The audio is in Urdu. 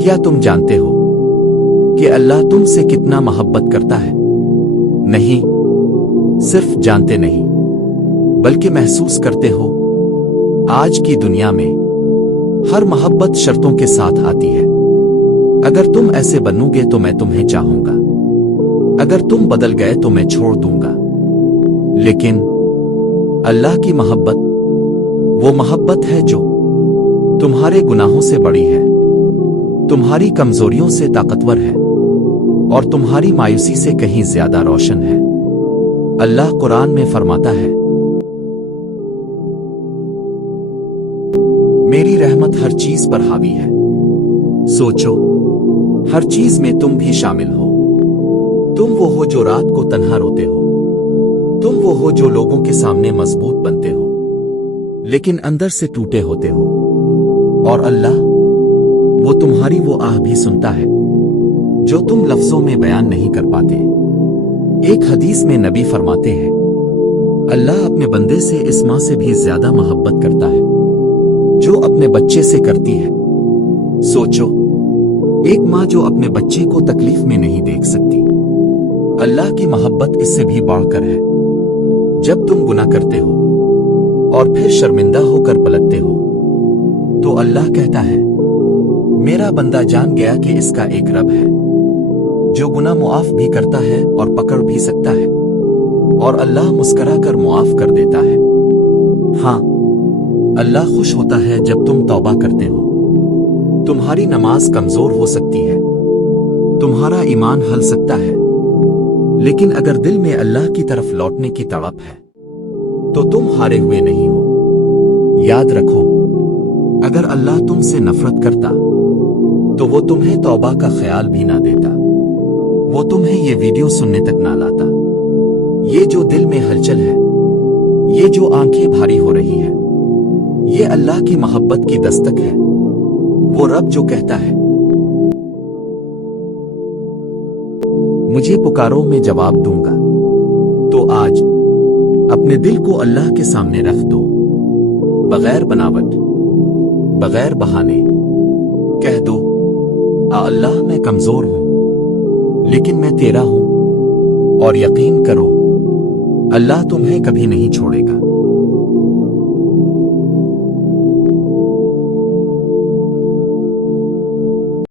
کیا تم جانتے ہو کہ اللہ تم سے کتنا محبت کرتا ہے؟ نہیں، صرف جانتے نہیں بلکہ محسوس کرتے ہو۔ آج کی دنیا میں ہر محبت شرطوں کے ساتھ آتی ہے۔ اگر تم ایسے بنو گے تو میں تمہیں چاہوں گا، اگر تم بدل گئے تو میں چھوڑ دوں گا۔ لیکن اللہ کی محبت وہ محبت ہے جو تمہارے گناہوں سے بڑی ہے، تمہاری کمزوریوں سے طاقتور ہے اور تمہاری مایوسی سے کہیں زیادہ روشن ہے۔ اللہ قرآن میں فرماتا ہے، میری رحمت ہر چیز پر حاوی ہے۔ سوچو، ہر چیز میں تم بھی شامل ہو۔ تم وہ ہو جو رات کو تنہا روتے ہو، تم وہ ہو جو لوگوں کے سامنے مضبوط بنتے ہو لیکن اندر سے ٹوٹے ہوتے ہو، اور اللہ وہ تمہاری وہ آہ بھی سنتا ہے جو تم لفظوں میں بیان نہیں کر پاتے۔ ایک حدیث میں نبی فرماتے ہیں، اللہ اپنے بندے سے اس ماں سے بھی زیادہ محبت کرتا ہے جو اپنے بچے سے کرتی ہے۔ سوچو، ایک ماں جو اپنے بچے کو تکلیف میں نہیں دیکھ سکتی، اللہ کی محبت اس سے بھی بڑھ کر ہے۔ جب تم گناہ کرتے ہو اور پھر شرمندہ ہو کر پلٹتے ہو تو اللہ کہتا ہے، میرا بندہ جان گیا کہ اس کا ایک رب ہے جو گناہ معاف بھی کرتا ہے اور پکڑ بھی سکتا ہے، اور اللہ مسکرا کر معاف کر دیتا ہے۔ ہاں، اللہ خوش ہوتا ہے جب تم توبہ کرتے ہو۔ تمہاری نماز کمزور ہو سکتی ہے، تمہارا ایمان ہل سکتا ہے، لیکن اگر دل میں اللہ کی طرف لوٹنے کی تڑپ ہے تو تم ہارے ہوئے نہیں ہو۔ یاد رکھو، اگر اللہ تم سے نفرت کرتا تو وہ تمہیں توبہ کا خیال بھی نہ دیتا، وہ تمہیں یہ ویڈیو سننے تک نہ لاتا۔ یہ جو دل میں ہلچل ہے، یہ جو آنکھیں بھاری ہو رہی ہے، یہ اللہ کی محبت کی دستک ہے۔ وہ رب جو کہتا ہے، مجھے پکارو میں جواب دوں گا۔ تو آج اپنے دل کو اللہ کے سامنے رکھ دو، بغیر بناوٹ، بغیر بہانے۔ کہہ دو، اللہ میں کمزور ہوں لیکن میں تیرا ہوں، اور یقین کرو اللہ تمہیں کبھی نہیں چھوڑے گا۔